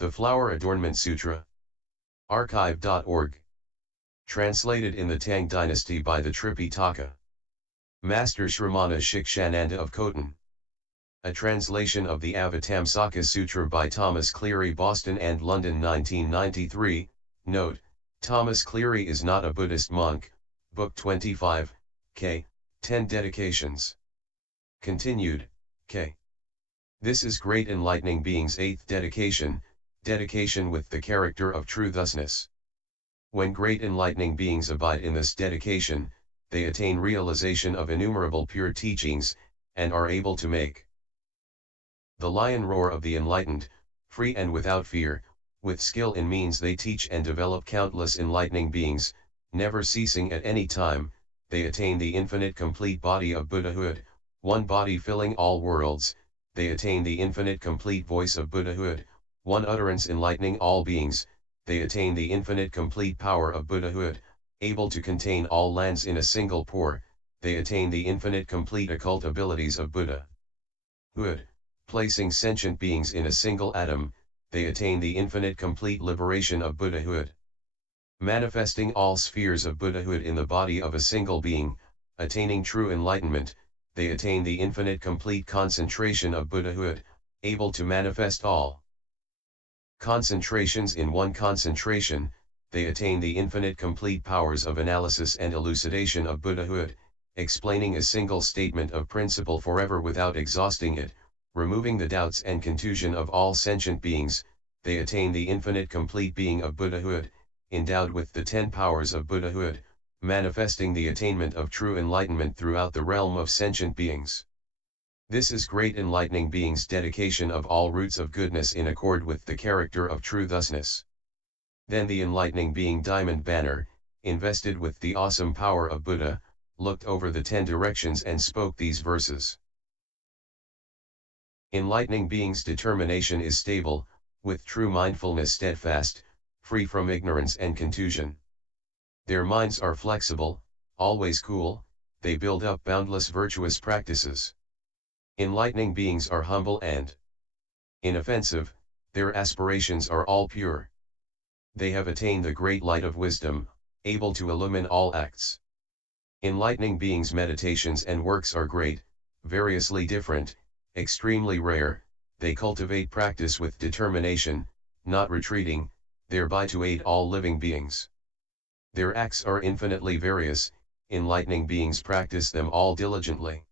The Flower Adornment Sutra. Archive.org. Translated in the Tang Dynasty by the Tripitaka. Master Shramana Shikshananda of Khotan. A translation of the Avatamsaka Sutra by Thomas Cleary, Boston and London 1993. Note, Thomas Cleary is not a Buddhist monk. Book 25, K. 10 Dedications. Continued, K. This is Great Enlightening Being's 8th dedication, dedication with the character of true thusness. When great enlightening beings abide in this dedication, they attain realization of innumerable pure teachings, and are able to make the lion roar of the enlightened, free and without fear. With skill in means they teach and develop countless enlightening beings, never ceasing at any time. They attain the infinite complete body of Buddhahood, one body filling all worlds. They attain the infinite complete voice of Buddhahood, one utterance enlightening all beings. They attain the infinite complete power of Buddhahood, able to contain all lands in a single pore. They attain the infinite complete occult abilities of Buddhahood, placing sentient beings in a single atom. They attain the infinite complete liberation of Buddhahood, manifesting all spheres of Buddhahood in the body of a single being. Attaining true enlightenment, they attain the infinite complete concentration of Buddhahood, able to manifest all concentrations in one concentration. They attain the infinite complete powers of analysis and elucidation of Buddhahood, explaining a single statement of principle forever without exhausting it, removing the doubts and confusion of all sentient beings. They attain the infinite complete being of Buddhahood, endowed with the 10 powers of Buddhahood, manifesting the attainment of true enlightenment throughout the realm of sentient beings. This is Great Enlightening Being's dedication of all roots of goodness in accord with the character of true thusness. Then the enlightening being Diamond Banner, invested with the awesome power of Buddha, looked over the 10 directions and spoke these verses. Enlightening being's determination is stable, with true mindfulness steadfast, free from ignorance and confusion. Their minds are flexible, always cool. They build up boundless virtuous practices. Enlightening beings are humble and inoffensive. Their aspirations are all pure. They have attained the great light of wisdom, able to illumine all acts. Enlightening beings' meditations and works are great, variously different, extremely rare. They cultivate practice with determination, not retreating, thereby to aid all living beings. Their acts are infinitely various. Enlightening beings practice them all diligently,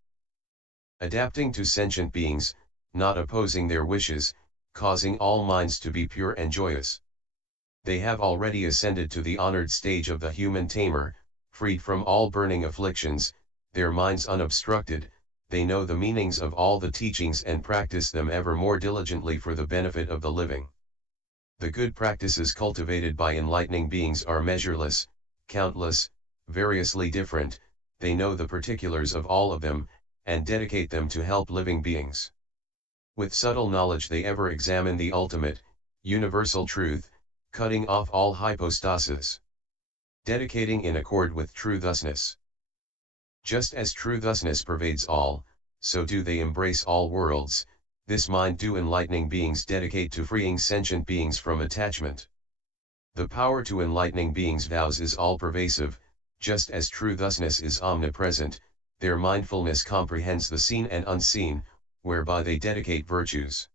adapting to sentient beings, not opposing their wishes, causing all minds to be pure and joyous. They have already ascended to the honored stage of the human tamer, freed from all burning afflictions, their minds unobstructed. They know the meanings of all the teachings and practice them ever more diligently for the benefit of the living. The good practices cultivated by enlightening beings are measureless, countless, variously different. They know the particulars of all of them, and dedicate them to help living beings. With subtle knowledge they ever examine the ultimate, universal truth, cutting off all hypostases, dedicating in accord with true thusness. Just as true thusness pervades all, so do they embrace all worlds. This mind do enlightening beings dedicate to freeing sentient beings from attachment. The power to enlightening beings vows is all-pervasive. Just as true thusness is omnipresent, their mindfulness comprehends the seen and unseen, whereby they dedicate virtues,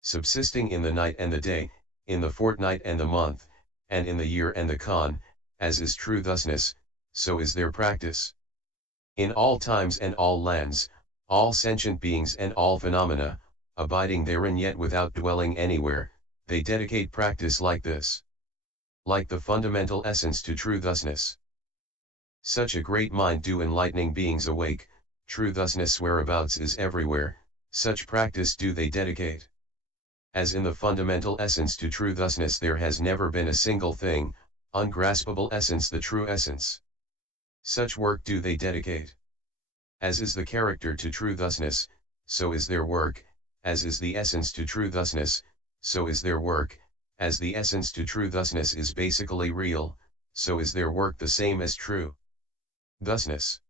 subsisting in the night and the day, in the fortnight and the month, and in the year and the con. As is true thusness, so is their practice. In all times and all lands, all sentient beings and all phenomena, abiding therein yet without dwelling anywhere, they dedicate practice like this, like the fundamental essence to true thusness. Such a great mind do enlightening beings awake. True thusness whereabouts is everywhere. Such practice do they dedicate. As in the fundamental essence to true thusness there has never been a single thing, ungraspable essence, the true essence. Such work do they dedicate. As is the character to true thusness, so is their work. As is the essence to true thusness, so is their work. As the essence to true thusness is basically real, so is their work the same as true thusness.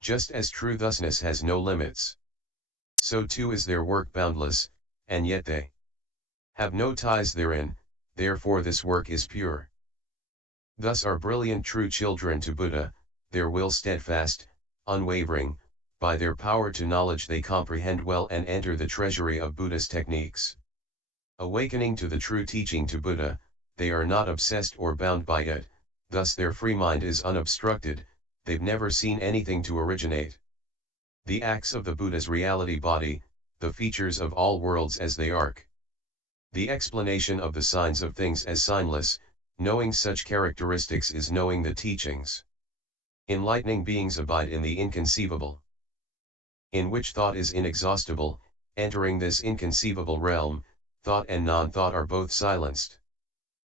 Just as true thusness has no limits, so too is their work boundless, and yet they have no ties therein, therefore this work is pure. Thus are brilliant true children to Buddha, their will steadfast, unwavering, by their power to knowledge they comprehend well and enter the treasury of Buddha's techniques. Awakening to the true teaching to Buddha, they are not obsessed or bound by it, thus their free mind is unobstructed, they've never seen anything to originate. The acts of the Buddha's reality body, the features of all worlds as they arc. The explanation of the signs of things as signless, knowing such characteristics is knowing the teachings. Enlightening beings abide in the inconceivable, in which thought is inexhaustible. Entering this inconceivable realm, thought and non-thought are both silenced.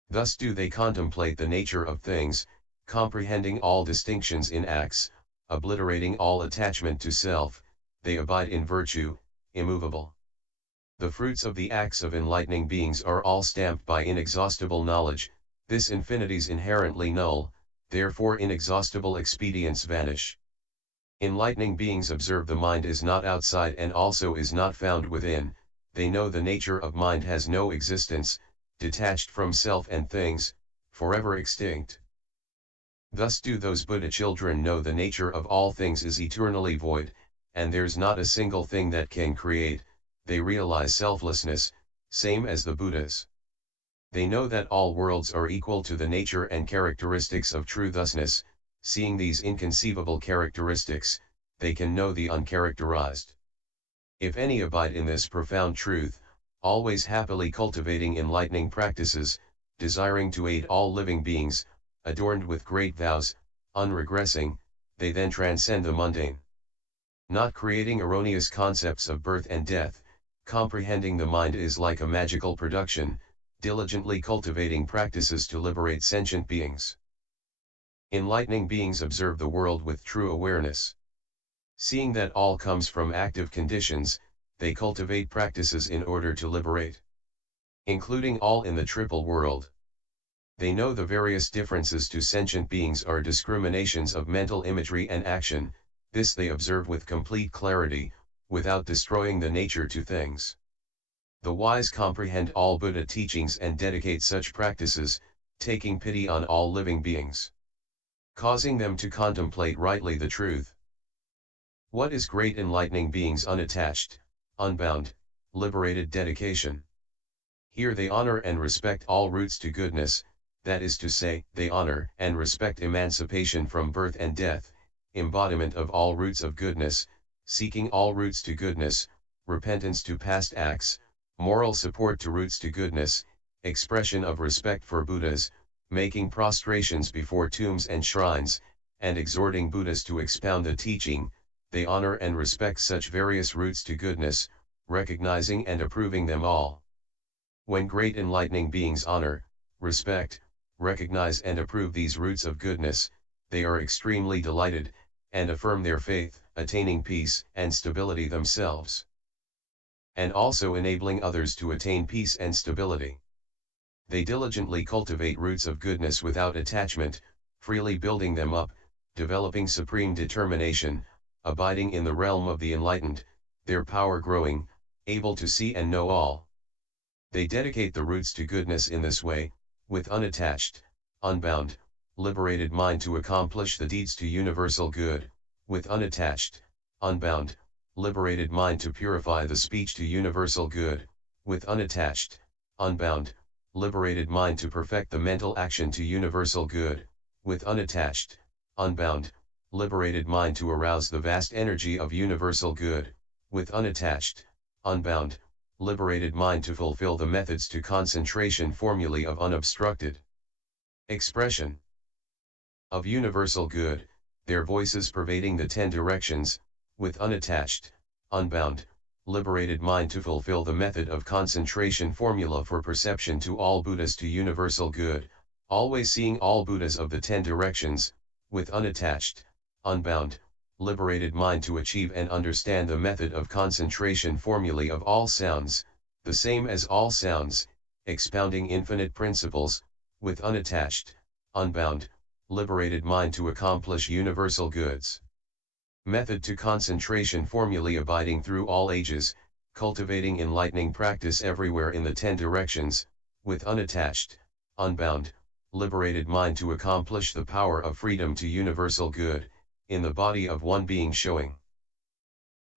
Thus do they contemplate the nature of things, comprehending all distinctions in acts, obliterating all attachment to self, they abide in virtue, immovable. The fruits of the acts of enlightening beings are all stamped by inexhaustible knowledge. This infinity's inherently null, therefore inexhaustible expedients vanish. Enlightening beings observe the mind is not outside and also is not found within, they know the nature of mind has no existence, detached from self and things, forever extinct. Thus do those Buddha children know the nature of all things is eternally void, and there's not a single thing that can create. They realize selflessness, same as the Buddhas. They know that all worlds are equal to the nature and characteristics of true thusness. Seeing these inconceivable characteristics, they can know the uncharacterized. If any abide in this profound truth, always happily cultivating enlightening practices, desiring to aid all living beings, adorned with great vows, unregressing, they then transcend the mundane. Not creating erroneous concepts of birth and death, comprehending the mind is like a magical production, diligently cultivating practices to liberate sentient beings. Enlightening beings observe the world with true awareness. Seeing that all comes from active conditions, they cultivate practices in order to liberate, including all in the triple world. They know the various differences to sentient beings are discriminations of mental imagery and action. This they observe with complete clarity, without destroying the nature to things. The wise comprehend all Buddha teachings and dedicate such practices, taking pity on all living beings, causing them to contemplate rightly the truth. What is great enlightening beings unattached, unbound, liberated dedication? Here they honor and respect all routes to goodness, that is to say, they honor and respect emancipation from birth and death, embodiment of all roots of goodness, seeking all routes to goodness, repentance to past acts, moral support to routes to goodness, expression of respect for Buddhas, making prostrations before tombs and shrines, and exhorting Buddhas to expound the teaching. They honor and respect such various routes to goodness, recognizing and approving them all. When great enlightening beings honor, respect, recognize and approve these routes of goodness, they are extremely delighted, and affirm their faith, attaining peace and stability themselves, and also enabling others to attain peace and stability. They diligently cultivate roots of goodness without attachment, freely building them up, developing supreme determination, abiding in the realm of the enlightened, their power growing, able to see and know all. They dedicate the roots to goodness in this way, with unattached, unbound, liberated mind to accomplish the deeds to universal good, with unattached, unbound, liberated mind to purify the speech to universal good, with unattached, unbound, liberated mind to perfect the mental action to universal good, with unattached, unbound, liberated mind to arouse the vast energy of universal good, with unattached, unbound, liberated mind to fulfill the methods to concentration formulae of unobstructed expression of universal good, their voices pervading the 10 directions, with unattached, unbound, liberated mind to fulfill the method of concentration formula for perception to all Buddhas to universal good, always seeing all Buddhas of the 10 directions, with unattached, unbound, liberated mind to achieve and understand the method of concentration formulae of all sounds, the same as all sounds, expounding infinite principles, with unattached, unbound, liberated mind to accomplish universal goods. Method to concentration formulae abiding through all ages, cultivating enlightening practice everywhere in the 10 directions, with unattached, unbound, liberated mind to accomplish the power of freedom to universal good, in the body of one being showing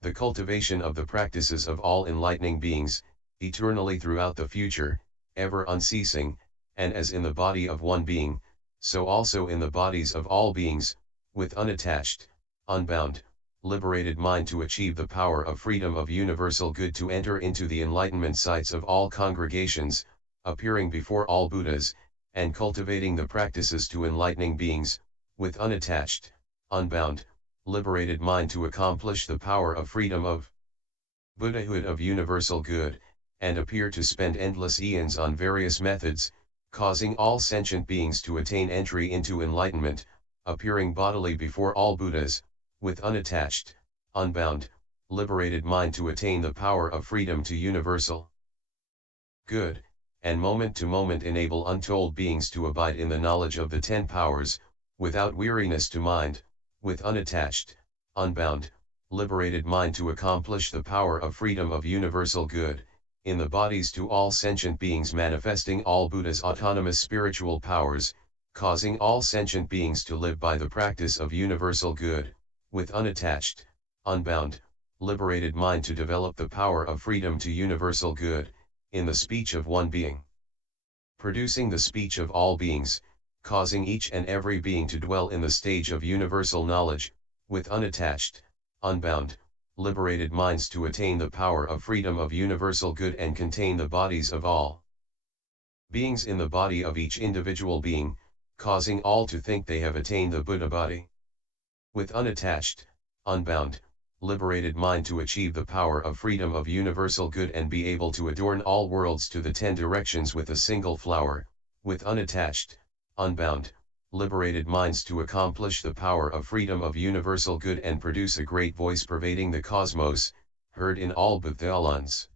the cultivation of the practices of all enlightening beings, eternally throughout the future, ever unceasing, and as in the body of one being, so also in the bodies of all beings, with unattached, unbound, liberated mind to achieve the power of freedom of universal good to enter into the enlightenment sites of all congregations, appearing before all Buddhas, and cultivating the practices to enlightening beings, with unattached, unbound, liberated mind to accomplish the power of freedom of Buddhahood of universal good, and appear to spend endless eons on various methods, causing all sentient beings to attain entry into enlightenment, appearing bodily before all Buddhas, with unattached, unbound, liberated mind to attain the power of freedom to universal good, and moment to moment enable untold beings to abide in the knowledge of the 10 powers, without weariness to mind, with unattached, unbound, liberated mind to accomplish the power of freedom of universal good, in the bodies to all sentient beings manifesting all Buddha's autonomous spiritual powers, causing all sentient beings to live by the practice of universal good, with unattached, unbound, liberated mind to develop the power of freedom to universal good, in the speech of one being, producing the speech of all beings, causing each and every being to dwell in the stage of universal knowledge, with unattached, unbound, liberated minds to attain the power of freedom of universal good and contain the bodies of all beings in the body of each individual being, causing all to think they have attained the Buddha body. With unattached, unbound, liberated mind to achieve the power of freedom of universal good and be able to adorn all worlds to the 10 directions with a single flower, with unattached, unbound, liberated minds to accomplish the power of freedom of universal good and produce a great voice pervading the cosmos, heard in all Bhutalans.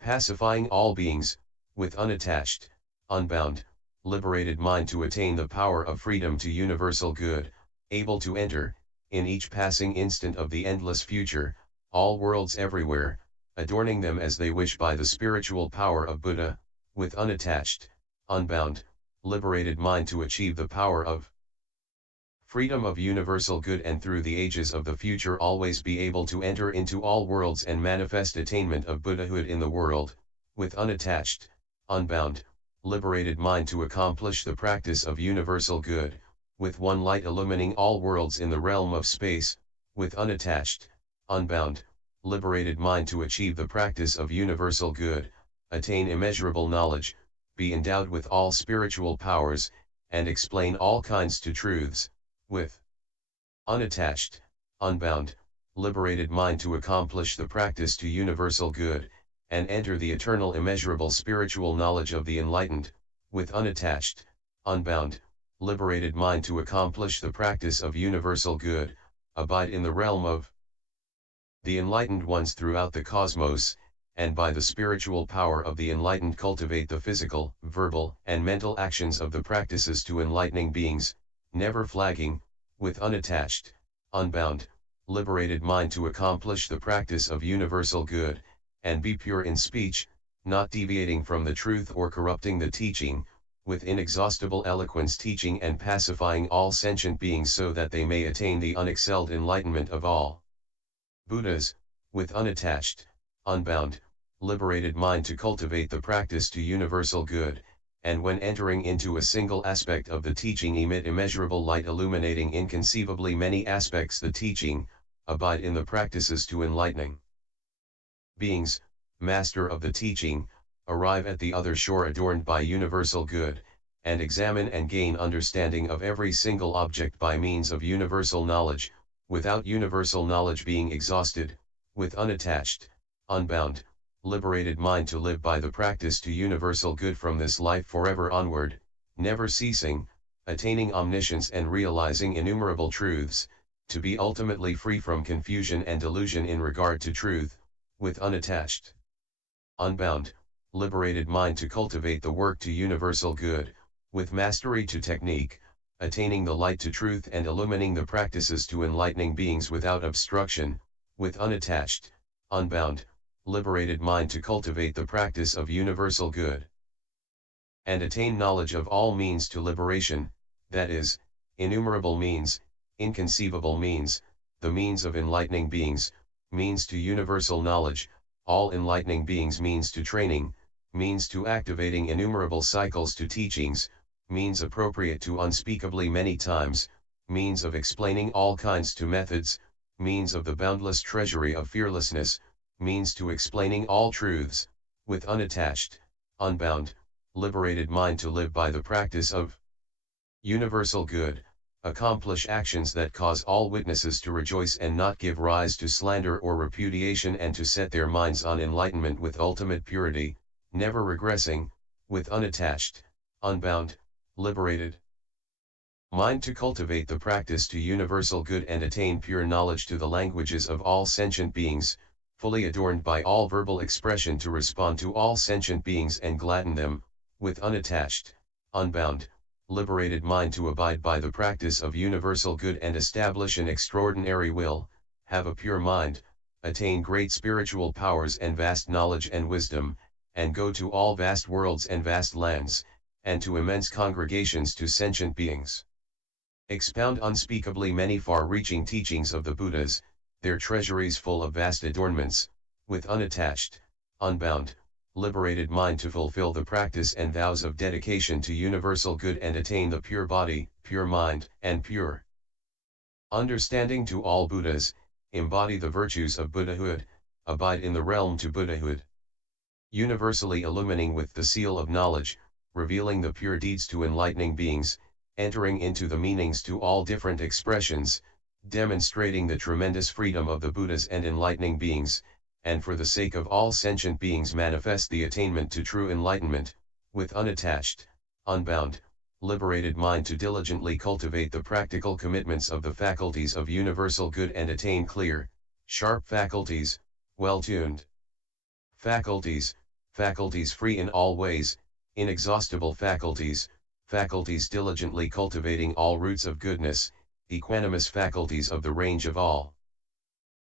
Pacifying all beings, with unattached, unbound, liberated mind to attain the power of freedom to universal good, able to enter, in each passing instant of the endless future, all worlds everywhere, adorning them as they wish by the spiritual power of Buddha, with unattached, unbound, liberated mind to achieve the power of freedom of universal good and through the ages of the future always be able to enter into all worlds and manifest attainment of Buddhahood in the world, with unattached, unbound, liberated mind to accomplish the practice of universal good, with one light illumining all worlds in the realm of space, with unattached, unbound, liberated mind to achieve the practice of universal good, attain immeasurable knowledge, be endowed with all spiritual powers, and explain all kinds to truths, with unattached, unbound, liberated mind to accomplish the practice to universal good, and enter the eternal immeasurable spiritual knowledge of the enlightened, with unattached, unbound, liberated mind to accomplish the practice of universal good, abide in the realm of the enlightened ones throughout the cosmos, and by the spiritual power of the enlightened cultivate the physical, verbal, and mental actions of the practices to enlightening beings, never flagging, with unattached, unbound, liberated mind to accomplish the practice of universal good, and be pure in speech, not deviating from the truth or corrupting the teaching, with inexhaustible eloquence teaching and pacifying all sentient beings so that they may attain the unexcelled enlightenment of all Buddhas, with unattached, unbound, liberated mind to cultivate the practice to universal good, and when entering into a single aspect of the teaching emit immeasurable light illuminating inconceivably many aspects the teaching, abide in the practices to enlightening beings, master of the teaching, arrive at the other shore adorned by universal good, and examine and gain understanding of every single object by means of universal knowledge, without universal knowledge being exhausted, with unattached, unbound, liberated mind to live by the practice to universal good from this life forever onward, never ceasing, attaining omniscience and realizing innumerable truths, to be ultimately free from confusion and delusion in regard to truth, with unattached, unbound, liberated mind to cultivate the work to universal good, with mastery to technique, attaining the light to truth and illumining the practices to enlightening beings without obstruction, with unattached, unbound, liberated mind to cultivate the practice of universal good. And attain knowledge of all means to liberation, that is, innumerable means, inconceivable means, the means of enlightening beings, means to universal knowledge, all enlightening beings means to training, means to activating innumerable cycles to teachings, means appropriate to unspeakably many times, means of explaining all kinds to methods, means of the boundless treasury of fearlessness, means to explaining all truths, with unattached, unbound, liberated mind to live by the practice of universal good, accomplish actions that cause all witnesses to rejoice and not give rise to slander or repudiation, and to set their minds on enlightenment with ultimate purity, never regressing, with unattached, unbound, liberated mind to cultivate the practice to universal good and attain pure knowledge to the languages of all sentient beings, fully adorned by all verbal expression to respond to all sentient beings and gladden them, with unattached, unbound, liberated mind to abide by the practice of universal good and establish an extraordinary will, have a pure mind, attain great spiritual powers and vast knowledge and wisdom, and go to all vast worlds and vast lands, and to immense congregations to sentient beings. Expound unspeakably many far-reaching teachings of the Buddhas, their treasuries full of vast adornments, with unattached, unbound, liberated mind to fulfill the practice and vows of dedication to universal good and attain the pure body, pure mind, and pure understanding to all Buddhas, embody the virtues of Buddhahood, abide in the realm to Buddhahood. Universally illumining with the seal of knowledge, revealing the pure deeds to enlightening beings, entering into the meanings to all different expressions, demonstrating the tremendous freedom of the Buddhas and enlightening beings, and for the sake of all sentient beings manifest the attainment to true enlightenment, with unattached, unbound, liberated mind to diligently cultivate the practical commitments of the faculties of universal good and attain clear, sharp faculties, well-tuned faculties, faculties free in all ways, inexhaustible faculties, faculties diligently cultivating all roots of goodness, equanimous faculties of the range of all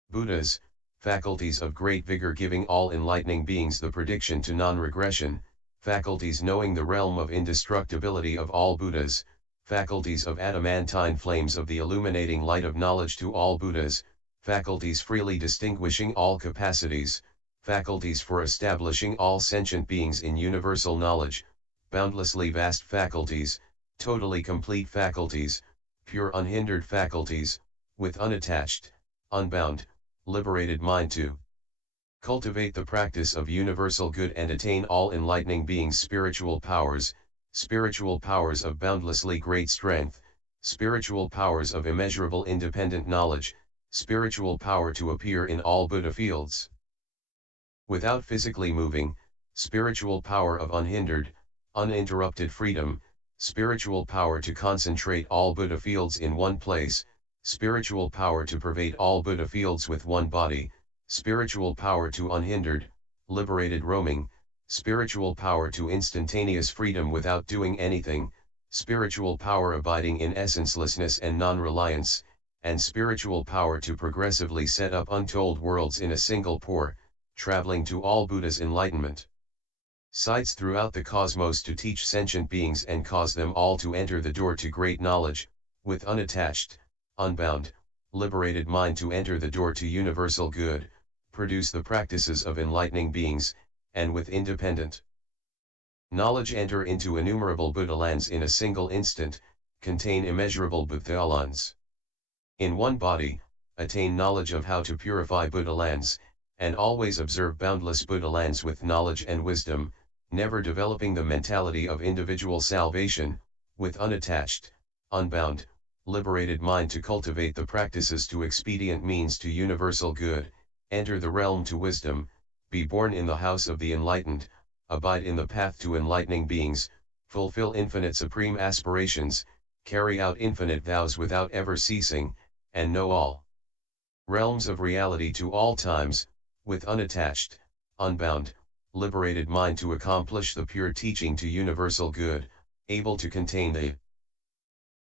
Buddhas, faculties of great vigor giving all enlightening beings the prediction to non-regression, faculties knowing the realm of indestructibility of all Buddhas, faculties of adamantine flames of the illuminating light of knowledge to all Buddhas, faculties freely distinguishing all capacities, faculties for establishing all sentient beings in universal knowledge, boundlessly vast faculties, totally complete faculties, pure unhindered faculties, with unattached, unbound, liberated mind to cultivate the practice of universal good and attain all enlightening beings spiritual powers of boundlessly great strength, spiritual powers of immeasurable independent knowledge, spiritual power to appear in all Buddha fields without physically moving, spiritual power of unhindered, uninterrupted freedom, spiritual power to concentrate all Buddha fields in one place, spiritual power to pervade all Buddha fields with one body, spiritual power to unhindered, liberated roaming, spiritual power to instantaneous freedom without doing anything, spiritual power abiding in essencelessness and non-reliance, and spiritual power to progressively set up untold worlds in a single pour, traveling to all Buddha's enlightenment sites throughout the cosmos to teach sentient beings and cause them all to enter the door to great knowledge, with unattached, unbound, liberated mind to enter the door to universal good, produce the practices of enlightening beings, and with independent knowledge enter into innumerable Buddha lands in a single instant, contain immeasurable Buddha lands. In one body, attain knowledge of how to purify Buddha lands, and always observe boundless Buddha lands with knowledge and wisdom, never developing the mentality of individual salvation, with unattached, unbound, liberated mind to cultivate the practices to expedient means to universal good, enter the realm to wisdom, be born in the house of the enlightened, abide in the path to enlightening beings, fulfill infinite supreme aspirations, carry out infinite vows without ever ceasing, and know all realms of reality to all times, with unattached, unbound, liberated mind to accomplish the pure teaching to universal good, able to contain the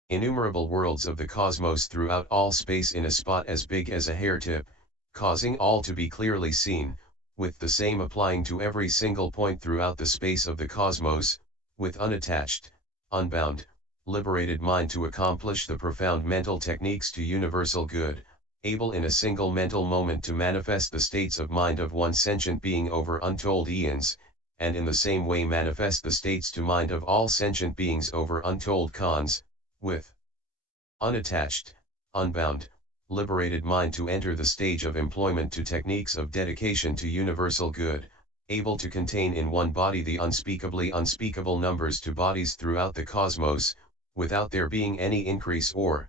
innumerable worlds of the cosmos throughout all space in a spot as big as a hair tip, causing all to be clearly seen, with the same applying to every single point throughout the space of the cosmos, with unattached, unbound, liberated mind to accomplish the profound mental techniques to universal good, able in a single mental moment to manifest the states of mind of one sentient being over untold eons, and in the same way manifest the states to mind of all sentient beings over untold cons, with unattached, unbound, liberated mind to enter the stage of employment to techniques of dedication to universal good, able to contain in one body the unspeakably unspeakable numbers to bodies throughout the cosmos, without there being any increase or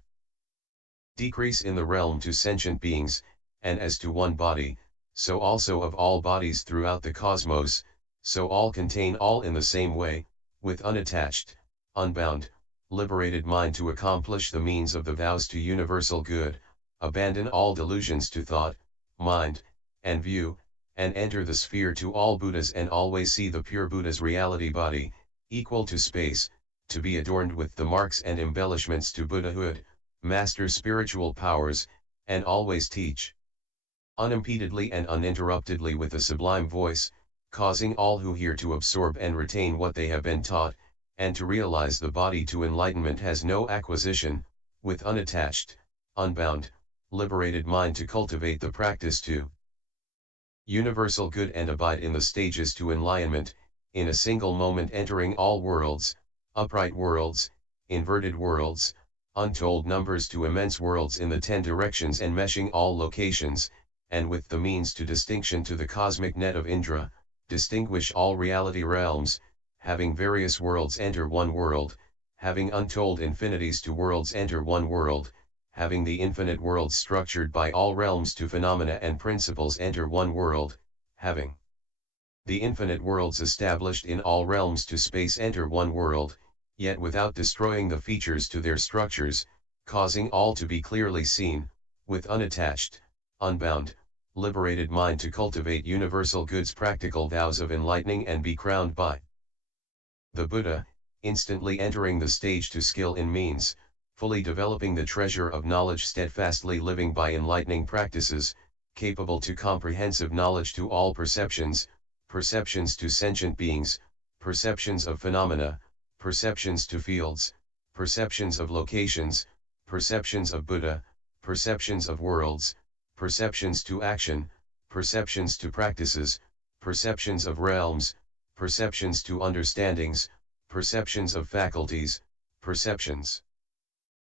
decrease in the realm to sentient beings, and as to one body, so also of all bodies throughout the cosmos, so all contain all in the same way, with unattached, unbound, liberated mind to accomplish the means of the vows to universal good, abandon all delusions to thought, mind, and view, and enter the sphere to all Buddhas and always see the pure Buddha's reality body, equal to space, to be adorned with the marks and embellishments to Buddhahood, master spiritual powers, and always teach unimpededly and uninterruptedly with a sublime voice, causing all who hear to absorb and retain what they have been taught, and to realize the body to enlightenment has no acquisition, with unattached, unbound, liberated mind to cultivate the practice to universal good and abide in the stages to enlightenment, in a single moment entering all worlds, upright worlds, inverted worlds, untold numbers to immense worlds in the 10 directions and meshing all locations, and with the means to distinction to the cosmic net of Indra, distinguish all reality realms, having various worlds enter one world, having untold infinities to worlds enter one world, having the infinite worlds structured by all realms to phenomena and principles enter one world, having the infinite worlds established in all realms to space enter one world, yet without destroying the features to their structures, causing all to be clearly seen, with unattached, unbound, liberated mind to cultivate universal good's practical vows of enlightening and be crowned by the Buddha, instantly entering the stage to skill in means, fully developing the treasure of knowledge, steadfastly living by enlightening practices, capable to comprehensive knowledge to all perceptions, perceptions to sentient beings, perceptions of phenomena, perceptions to fields, perceptions of locations, perceptions of Buddha, perceptions of worlds, perceptions to action, perceptions to practices, perceptions of realms, perceptions to understandings, perceptions of faculties, perceptions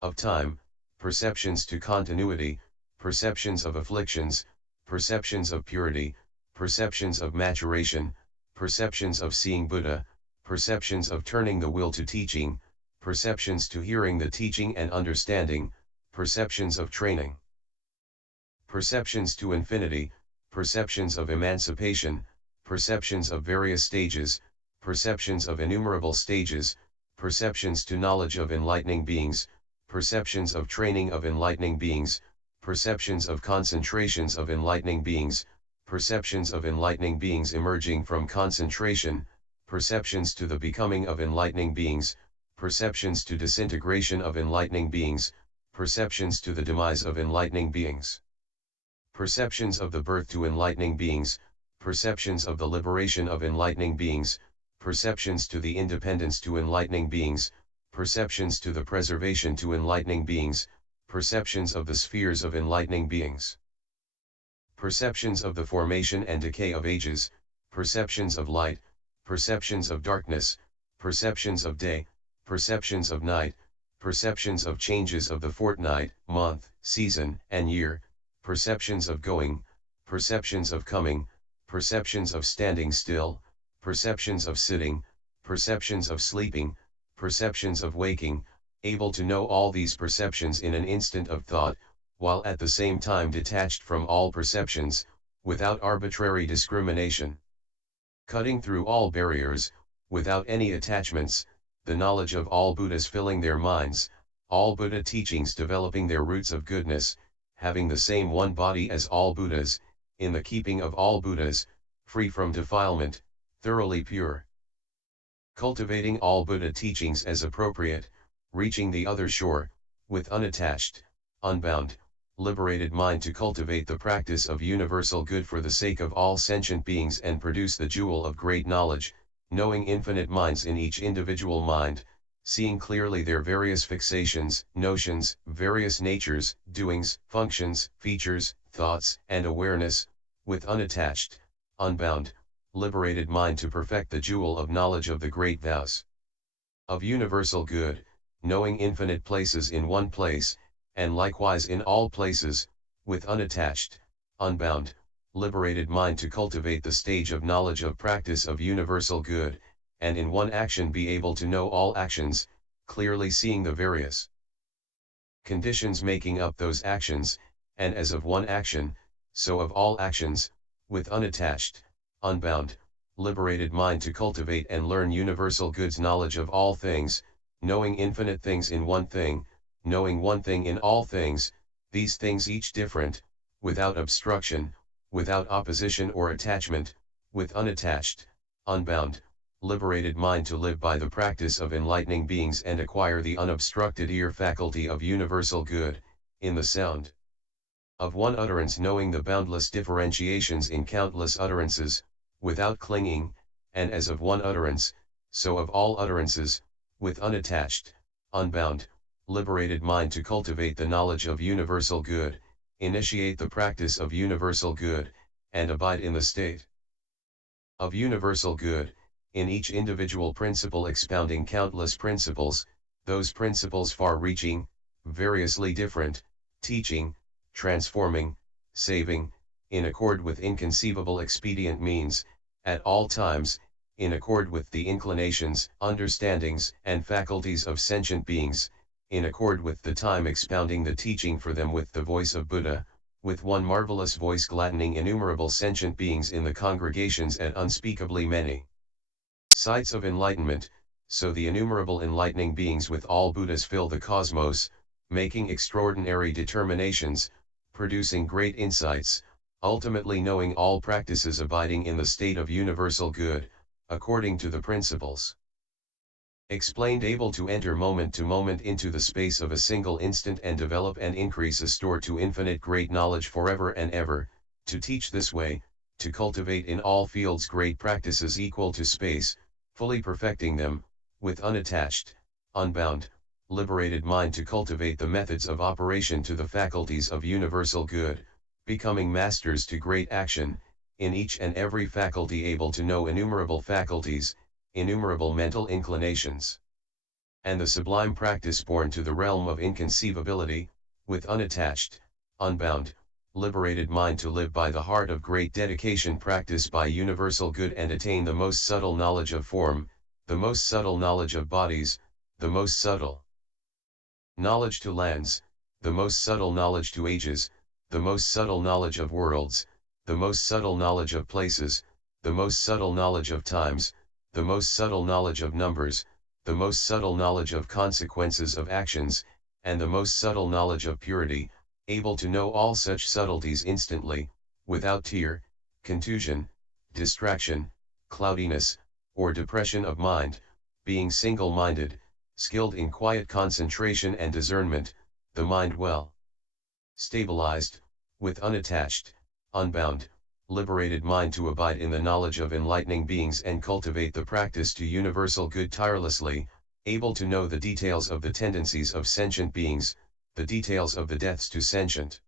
of time, perceptions to continuity, perceptions of afflictions, perceptions of purity, perceptions of maturation, perceptions of seeing Buddha, perceptions of turning the will to teaching, perceptions to hearing the teaching and understanding, perceptions of training, perceptions to infinity, perceptions of emancipation, perceptions of various stages, perceptions of innumerable stages, perceptions to knowledge of enlightening beings, perceptions of training of enlightening beings, perceptions of concentrations of enlightening beings, perceptions of enlightening beings emerging from concentration, perceptions to the becoming of enlightening beings, perceptions to disintegration of enlightening beings, perceptions to the demise of enlightening beings, perceptions of the birth to enlightening beings, perceptions of the liberation of enlightening beings, perceptions to the independence to enlightening beings, perceptions to the preservation to enlightening beings, perceptions of the spheres of enlightening beings, perceptions of the formation and decay of ages, perceptions of light, perceptions of darkness, perceptions of day, perceptions of night, perceptions of changes of the fortnight, month, season, and year, perceptions of going, perceptions of coming, perceptions of standing still, perceptions of sitting, perceptions of sleeping, perceptions of waking, able to know all these perceptions in an instant of thought, while at the same time detached from all perceptions, without arbitrary discrimination. Cutting through all barriers, without any attachments, the knowledge of all Buddhas filling their minds, all Buddha teachings developing their roots of goodness, having the same one body as all Buddhas, in the keeping of all Buddhas, free from defilement, thoroughly pure. Cultivating all Buddha teachings as appropriate, reaching the other shore, with unattached, unbound, liberated mind to cultivate the practice of universal good for the sake of all sentient beings and produce the jewel of great knowledge, knowing infinite minds in each individual mind, seeing clearly their various fixations, notions, various natures, doings, functions, features, thoughts, and awareness, with unattached, unbound, liberated mind to perfect the jewel of knowledge of the great vows of universal good, knowing infinite places in one place, and likewise in all places, with unattached, unbound, liberated mind to cultivate the stage of knowledge of practice of universal good, and in one action be able to know all actions, clearly seeing the various conditions making up those actions, and as of one action, so of all actions, with unattached, unbound, liberated mind to cultivate and learn universal good's knowledge of all things, knowing infinite things in one thing, knowing one thing in all things, these things each different, without obstruction, without opposition or attachment, with unattached, unbound, liberated mind to live by the practice of enlightening beings and acquire the unobstructed ear faculty of universal good, in the sound of one utterance knowing the boundless differentiations in countless utterances, without clinging, and as of one utterance, so of all utterances, with unattached, unbound, liberated mind to cultivate the knowledge of universal good, initiate the practice of universal good, and abide in the state of universal good, in each individual principle expounding countless principles, those principles far-reaching, variously different, teaching, transforming, saving, in accord with inconceivable expedient means, at all times, in accord with the inclinations, understandings, and faculties of sentient beings, in accord with the time expounding the teaching for them with the voice of Buddha, with one marvelous voice gladdening innumerable sentient beings in the congregations at unspeakably many sites of enlightenment, so the innumerable enlightening beings with all Buddhas fill the cosmos, making extraordinary determinations, producing great insights, ultimately knowing all practices abiding in the state of universal good, according to the principles explained, able to enter moment to moment into the space of a single instant and develop and increase a store to infinite great knowledge forever and ever, to teach this way, to cultivate in all fields great practices equal to space, fully perfecting them, with unattached, unbound, liberated mind to cultivate the methods of operation to the faculties of universal good, becoming masters to great action, in each and every faculty able to know innumerable faculties, innumerable mental inclinations, and the sublime practice born to the realm of inconceivability, with unattached, unbound, liberated mind to live by the heart of great dedication practice by universal good and attain the most subtle knowledge of form, the most subtle knowledge of bodies, the most subtle knowledge to lands, the most subtle knowledge to ages, the most subtle knowledge of worlds, the most subtle knowledge of places, the most subtle knowledge of times, the most subtle knowledge of numbers, the most subtle knowledge of consequences of actions, and the most subtle knowledge of purity, able to know all such subtleties instantly, without tear, contusion, distraction, cloudiness, or depression of mind, being single-minded, skilled in quiet concentration and discernment, the mind well stabilized, with unattached, unbound, liberated mind to abide in the knowledge of enlightening beings and cultivate the practice to universal good tirelessly, able to know the details of the tendencies of sentient beings, the details of the deaths to sentient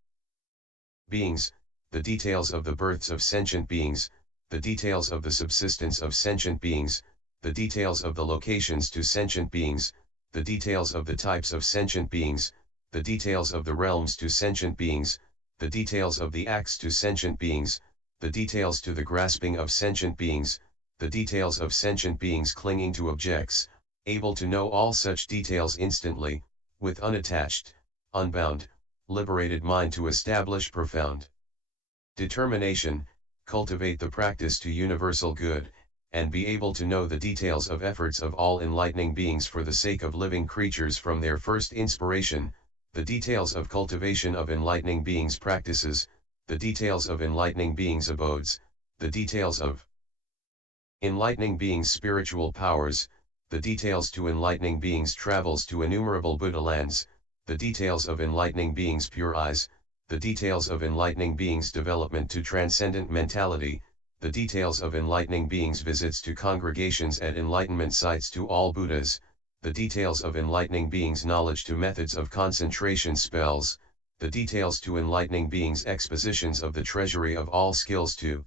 beings, the details of the births of sentient beings, the details of the subsistence of sentient beings, the details of the locations to sentient beings, the details of the types of sentient beings, the details of the realms to sentient beings, the details of the acts to sentient beings, the details to the grasping of sentient beings, the details of sentient beings clinging to objects, able to know all such details instantly, with unattached, unbound, liberated mind to establish profound determination, cultivate the practice to universal good, and be able to know the details of efforts of all enlightening beings for the sake of living creatures from their first inspiration, the details of cultivation of enlightening beings' practices, the details of enlightening beings' abodes, the details of enlightening beings' spiritual powers, the details to enlightening beings' travels to innumerable Buddha lands, the details of enlightening beings' pure eyes, the details of enlightening beings' development to transcendent mentality, the details of enlightening beings' visits to congregations at enlightenment sites to all Buddhas, the details of enlightening beings' knowledge to methods of concentration spells, the details to enlightening beings' expositions of the treasury of all skills to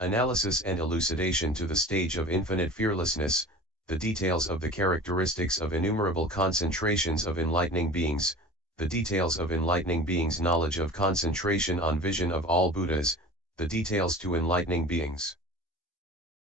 analysis and elucidation to the stage of infinite fearlessness, the details of the characteristics of innumerable concentrations of enlightening beings, the details of enlightening beings' knowledge of concentration on vision of all Buddhas, the details to enlightening beings'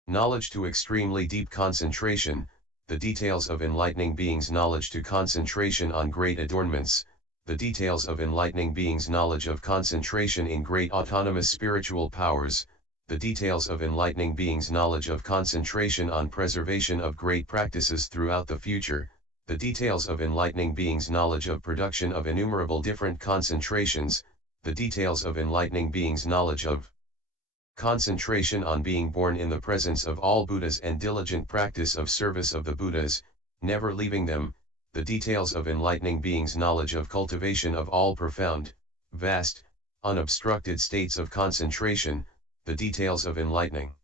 knowledge to extremely deep concentration, the details of enlightening beings' knowledge to concentration on great adornments, the details of enlightening beings' knowledge of concentration in great autonomous spiritual powers, the details of enlightening beings' knowledge of concentration on preservation of great practices throughout the future, the details of enlightening beings' knowledge of production of innumerable different concentrations, the details of enlightening beings' knowledge of concentration on being born in the presence of all Buddhas and diligent practice of service of the Buddhas, never leaving them, the details of enlightening beings' knowledge of cultivation of all profound, vast, unobstructed states of concentration, the details of enlightening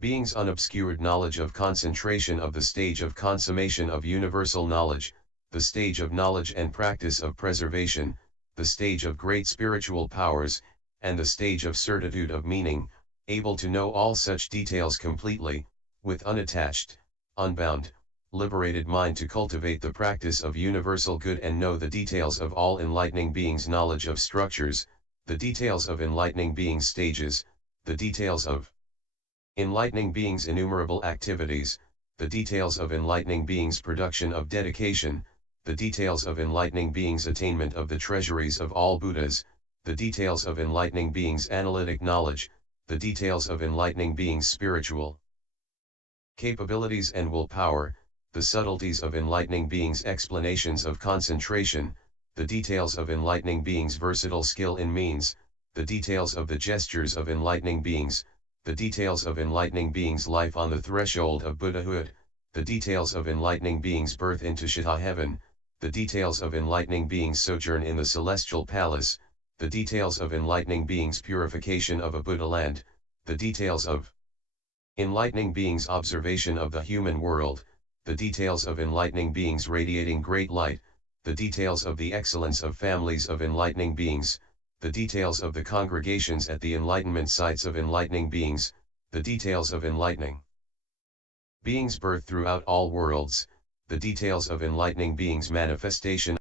beings' unobscured knowledge of concentration of the stage of consummation of universal knowledge, the stage of knowledge and practice of preservation, the stage of great spiritual powers, and the stage of certitude of meaning, able to know all such details completely, with unattached, unbound, liberated mind to cultivate the practice of universal good and know the details of all enlightening beings' knowledge of structures, the details of enlightening beings' stages, the details of enlightening beings' innumerable activities, the details of enlightening beings' production of dedication, the details of enlightening beings' attainment of the treasuries of all Buddhas, the details of enlightening beings' analytic knowledge, the details of enlightening beings' spiritual capabilities and will power, the subtleties of enlightening beings' explanations of concentration, the details of enlightening beings' versatile skill in means, the details of the gestures of enlightening beings, the details of enlightening beings' life on the threshold of Buddhahood, the details of enlightening beings' birth into Chitta heaven, the details of enlightening beings' sojourn in the celestial palace, the details of enlightening beings' purification of a Buddha land, the details of enlightening beings' observation of the human world, the details of enlightening beings radiating great light, the details of the excellence of families of enlightening beings, the details of the congregations at the enlightenment sites of enlightening beings, the details of enlightening beings' birth throughout all worlds, the details of enlightening beings' manifestation